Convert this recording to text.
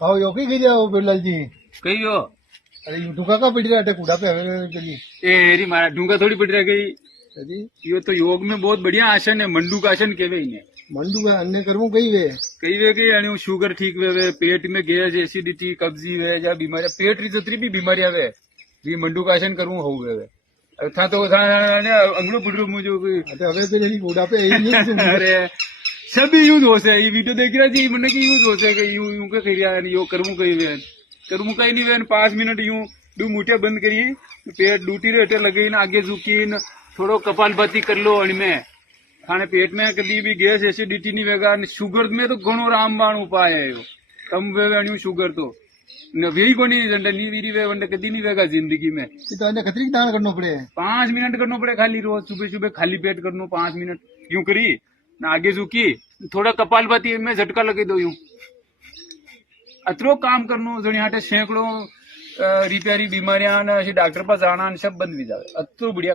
आओ यो कई गई जाओ बिरलाल जी। कही हो अरे यू ढूंगा का पड़ी रहा कूड़ा पे हवे करी ए हेरी मारा ढूंगा थोड़ी पड़ रहा गई। जी ये तो योग में बहुत बढ़िया आसन है, मंडूक आसन केवे इन्हें। मंडू का अन्य करमू कई वे कई वे के यानी शुगर ठीक वे, पेट में गैस, एसिडिटी, कब्जी वे या बीमारियां, पेट री जतरी भी बीमारियां वे ये मंडूक आसन करूं हो वे था तो था अंगड़ो पड़ रहा मुझे कोई। अरे हवे पे नहीं कूड़ा पे यही नहीं अरे सभी यूज हो से ये वीडियो देख रहा जी मैंने की यूज हो से यूं यूं के करिया यो करमू कई वे करमू कई नहीं वे 5 मिनट यूं दो मुठिया बंद करिए पेट डूटी रेटे लगे ना आगे झुकी न थोड़ो कपालभाती कर लो इनमें खाने पेट में कभी भी गैस एसिडिटी नहीं वेगा। शुगर में तो घणो रामबाण उपाय है यो कम वे शुगर तो वे कोनी नी वीरी वे वंडे कदी नहीं वेगा जिंदगी में। तो अन्य खतरी दान करना पड़े 5 मिनट करना पड़े खाली रोज सुबह सुबह खाली पेट करनो 5 मिनट यूं करी ना आगे झुकी थोड़ा कपालभाती में झटका लगे दो यूं अतरो काम करनो जणी हाटे सैकड़ों रिपेयरी बीमारियां डॉक्टर पास जाना सब बंद भी जावे अतो बढ़िया।